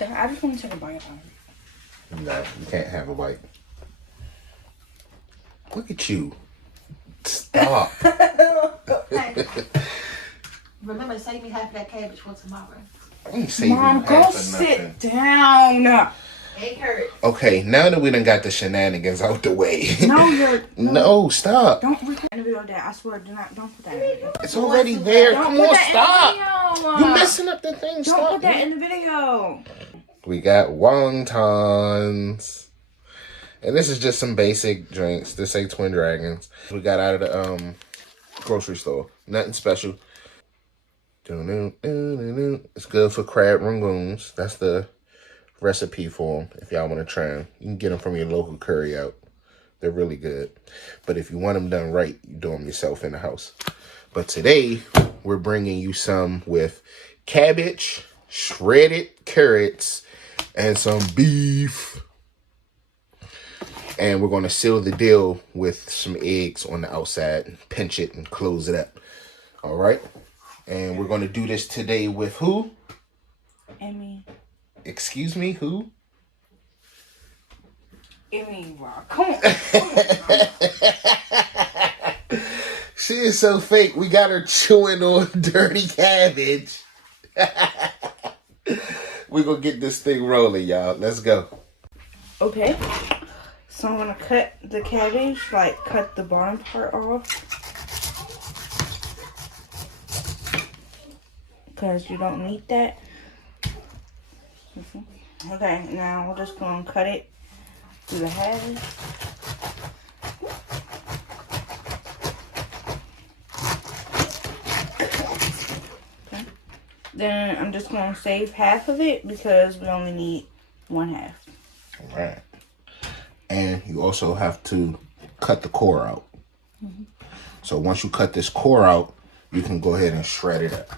I just want to take a bite out of it. No, you can't have a bite. Look at you. Stop. Remember, save me half of that cabbage for tomorrow. I ain't saving Mom, half go of sit nothing. down. Hey, Kurt. Okay, now that we done got the shenanigans out the way. No, No, stop. Don't put that in the video, Dad. I swear, don't put that in the video. It's already there. Don't Come put on, that stop. in the video. You messing up the thing. Don't Stop. put that in the video. We got wontons. And this is just some basic drinks. This ain't Twin Dragons. We got out of the grocery store. Nothing special. It's good for crab rangoons. That's the recipe for them. If y'all want to try them, you can get them from your local curry out. They're really good. But if you want them done right, you do them yourself in the house. But today, we're bringing you some with cabbage, shredded carrots, and some beef. And we're going to seal the deal with some eggs on the outside and pinch it and close it up. All right? And we're going to do this today with who? Emmy. Excuse me, who? Emmy Rock. Come on. She is so fake. We got her chewing on dirty cabbage. We're going to get this thing rolling, y'all. Let's go. Okay. So I'm going to cut the cabbage, like cut the bottom part off. Because you don't need that. Okay, now we're just going to cut it through the head. Okay. Then I'm just going to save half of it because we only need one half. All right. And you also have to cut the core out. So once you cut this core out, you can go ahead and shred it up.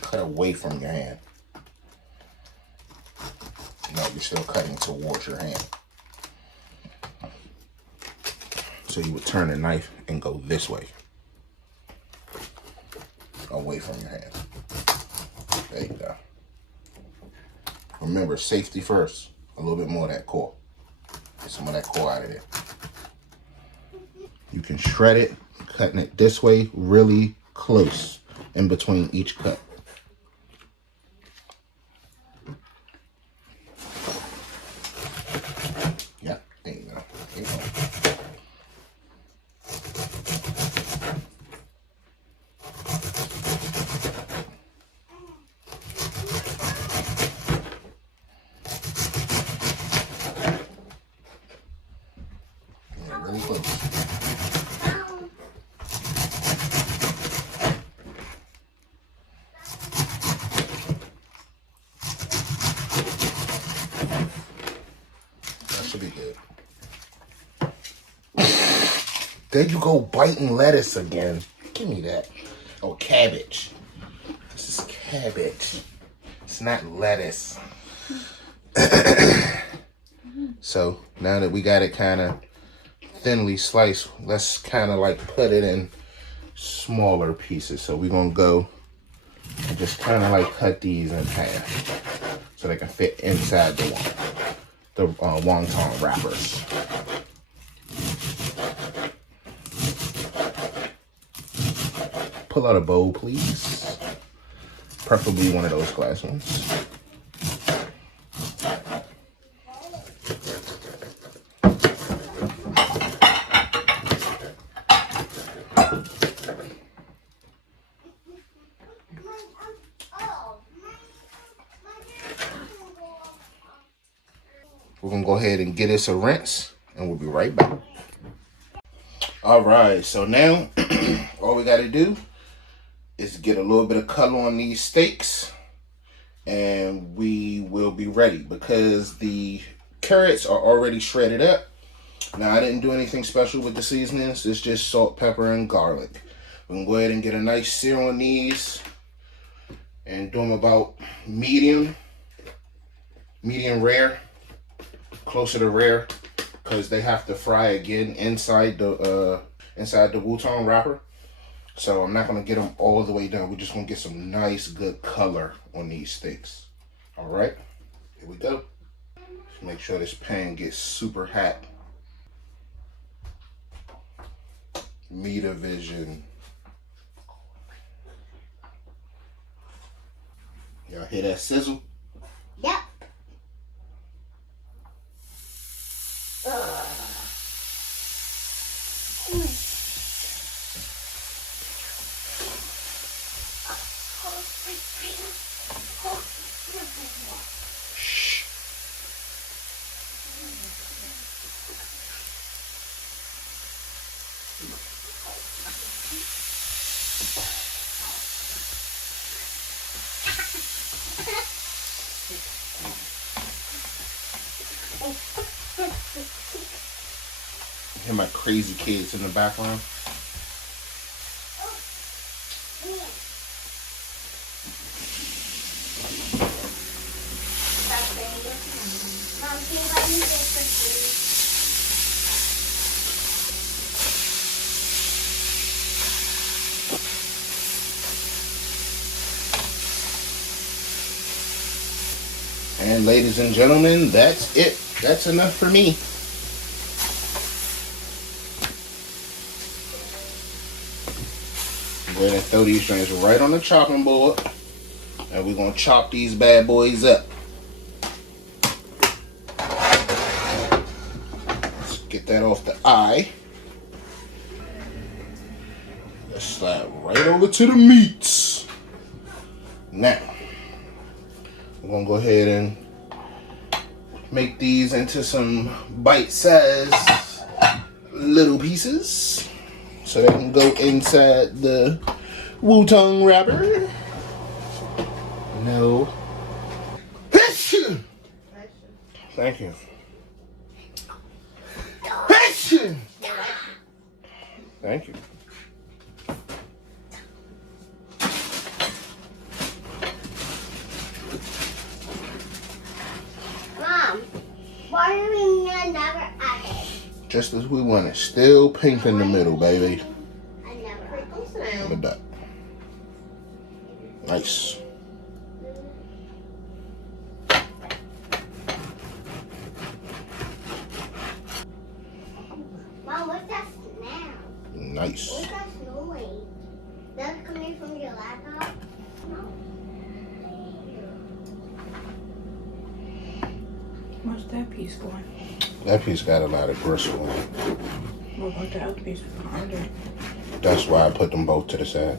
Cut away from your hand. No, you're still cutting towards your hand. So you would turn the knife and go this way. Away from your hand. There you go. Remember, safety first. A little bit more of that core. Get some of that core out of there. You can shred it, cutting it this way, really close in between each cut. Yeah, there you go. There you go. Really close. That should be good. There you go, biting lettuce again. Give me that. Oh, cabbage. This is cabbage. It's not lettuce. So now that we got it kind of thinly sliced, let's kind of like put it in smaller pieces. So we're gonna go and just kind of like cut these in half so they can fit inside the wonton wrappers. Pull out a bowl, please. Preferably one of those glass ones. We're gonna go ahead and get us a rinse and we'll be right back. All right, so now all we gotta do is get a little bit of color on these steaks and we will be ready because the carrots are already shredded up. Now, I didn't do anything special with the seasonings. It's just salt, pepper, and garlic. We can go ahead and get a nice sear on these and do them about medium rare, closer to rare, because they have to fry again inside the inside the Wonton wrapper. So I'm not going to get them all the way done. We're just going to get some nice, good color on these steaks. All right, here we go. Just make sure this pan gets super hot. Meter vision. Y'all hear that sizzle? Yep. Shh. Hear my crazy kids in the background. And ladies and gentlemen, that's it. That's enough for me. Go ahead and throw these joints right on the chopping board. And we're going to chop these bad boys up. Let's get that off the eye. Let's slide right over to the meats. Now, we're going to go ahead and make these into some bite-sized little pieces so they can go inside the Wonton wrapper. No. Thank you. Thank you. Mom, why do we never add it? Just as we want it. Still pink in the middle, baby. I never. Look at that. Nice. Mom, what's that smell? Nice. What's that noise? That's coming from your laptop? No. Where's that piece going? That piece got a lot of gristle on it. What about the other piece under? That's why I put them both to the side.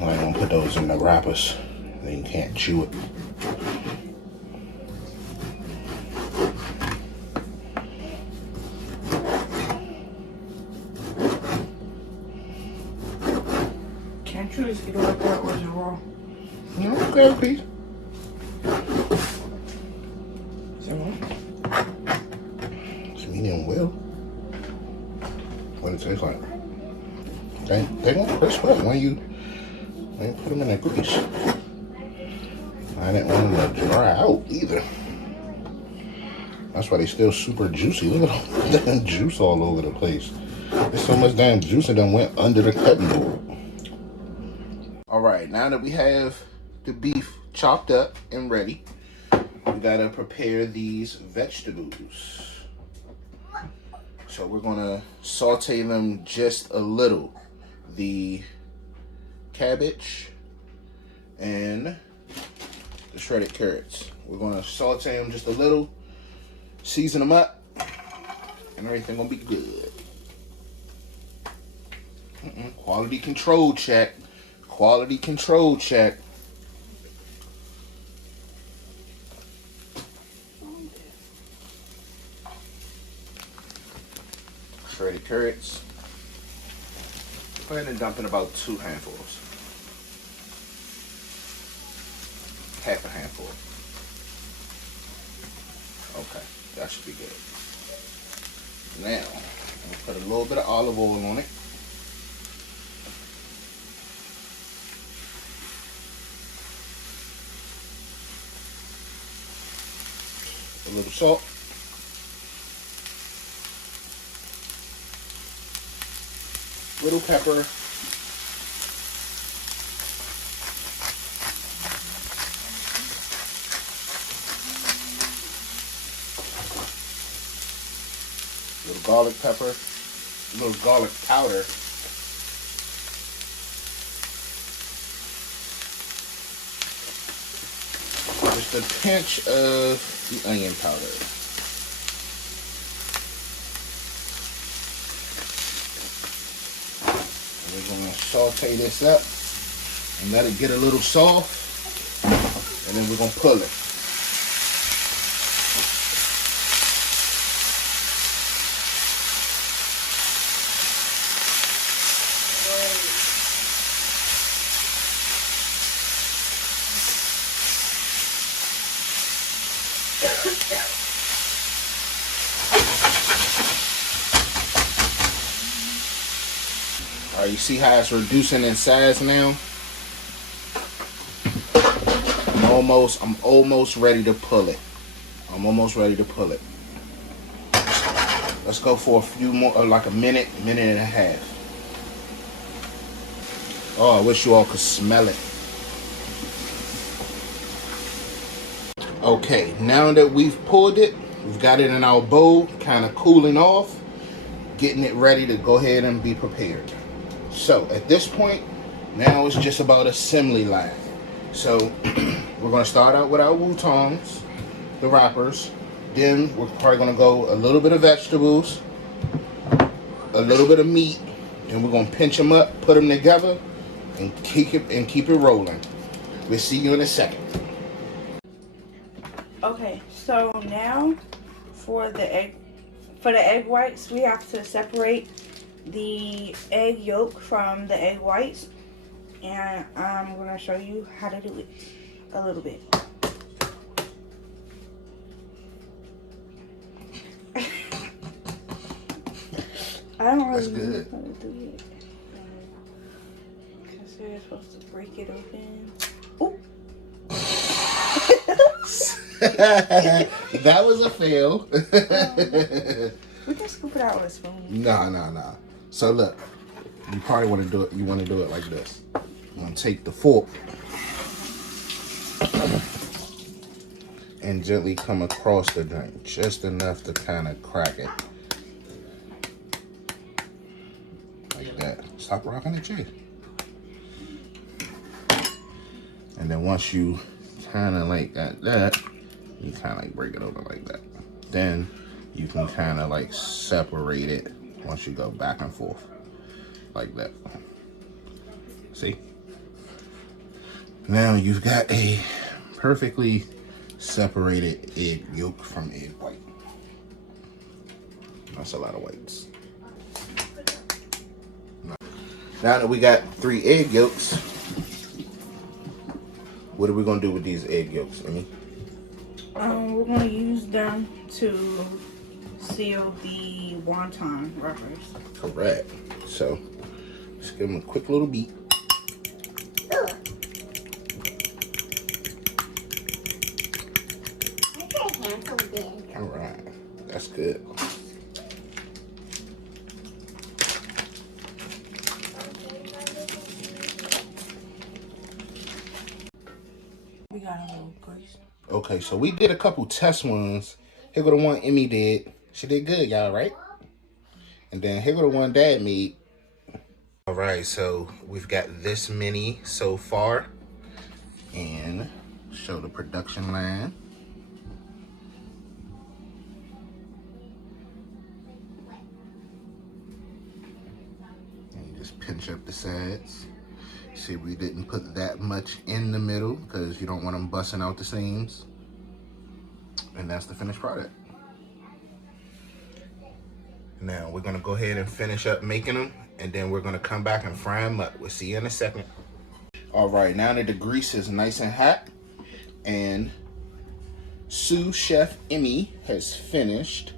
I don't put those in the wrappers. Then you can't chew it. Can't you just eat it like that or is it raw? No, grab a piece. Is it raw? It's medium well. What it tastes like. They don't crisp up when you put them in that grease. I didn't want them to dry out either. That's why they still super juicy. Look at all that juice all over the place. There's so much damn juice that done went under the cutting board. All right, now that we have the beef chopped up and ready, we gotta prepare these vegetables. So we're gonna saute them just a little. The cabbage and the shredded carrots. We're gonna saute them just a little, season them up, and everything gonna be good. Quality control check. Quality control check. Shredded carrots. Go ahead and dump in about 2 handfuls. Half a handful. Okay, that should be good. Now, I'm gonna put a little bit of olive oil on it. A little salt. little pepper. Little garlic pepper, little garlic powder. Just a pinch of the onion powder. And we're gonna saute this up and let it get a little soft, and then we're gonna pull it. All right, you see how it's reducing in size now? I'm almost ready to pull it. I'm almost ready to pull it. Let's go for a few more, like a minute and a half. Oh, I wish you all could smell it. Okay, now that we've pulled it, we've got it in our bowl, kind of cooling off, getting it ready to go ahead and be prepared. So at this point, now it's just about assembly line. So we're going to start out with our wontons, the wrappers. Then we're probably going to go a little bit of vegetables, a little bit of meat, and we're going to pinch them up, put them together, and keep it rolling. We'll see you in a second. Okay, so now for the egg whites, we have to separate the egg yolk from the egg whites, and I'm gonna show you how to do it a little bit. I don't really know how to do it. Because they're supposed to break it open. Ooh. That was a fail. We can scoop it out with a spoon. Nah. So look, you probably want to do it. You want to do it like this. I'm gonna take the fork and gently come across the drink, just enough to kind of crack it, like that. Stop rocking the chair. And then once you kind of like got that, you kind of like break it open like that. Then you can kind of like separate it once you go back and forth like that. See? Now you've got a perfectly separated egg yolk from egg white. That's a lot of whites. Now that we got 3 egg yolks, what are we gonna do with these egg yolks, Amy? We're gonna use them to seal the wonton wrappers. Correct. So let's give them a quick little beat. All right, that's good. We got a little grease. Okay, so we did a couple test ones. Here go the one Emmy did. She did good, y'all, right? And then here go the one Dad made. All right, so we've got this many so far. And show the production line. And you just pinch up the sides. See, we didn't put that much in the middle because you don't want them busting out the seams. And that's the finished product. Now we're gonna go ahead and finish up making them, and then we're gonna come back and fry them up. We'll see you in a second. All right, now that the grease is nice and hot, and sous chef Emmy has finished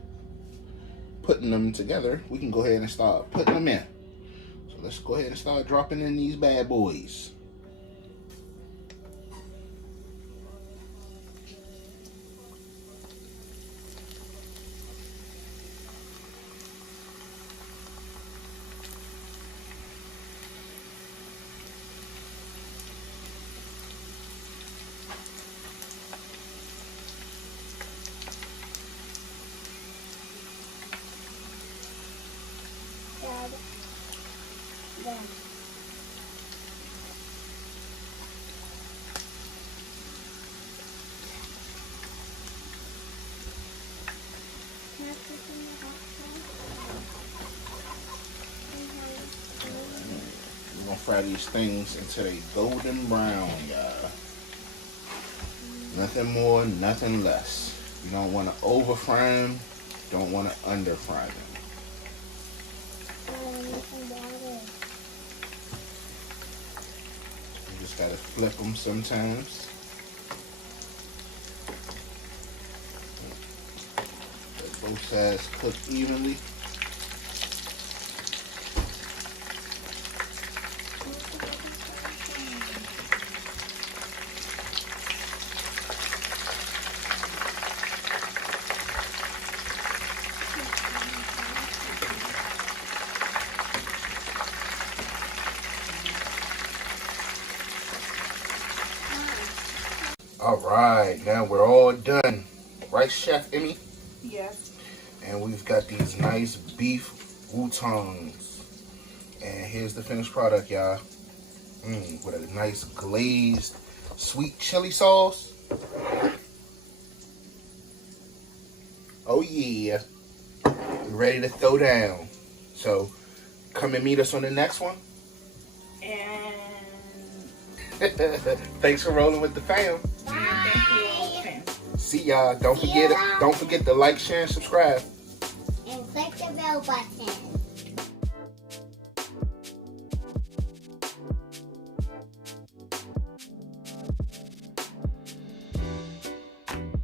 putting them together, we can go ahead and start putting them in. So let's go ahead and start dropping in these bad boys. Yeah. Can I put some in the hot We're gonna fry these things until they golden brown, y'all. Nothing more, nothing less. You don't want to over fry them. Don't want to under fry them. You just gotta flip them sometimes. Let both sides cook evenly. All right, now we're all done. Right, Chef Emmy? Yes. And we've got these nice beef wontons. And here's the finished product, y'all. With a nice glazed sweet chili sauce. Oh yeah. We're ready to throw down. So come and meet us on the next one. And Thanks for rolling with the fam. thank you all, okay. See y'all. Don't forget to like, share, and subscribe. and click the bell button.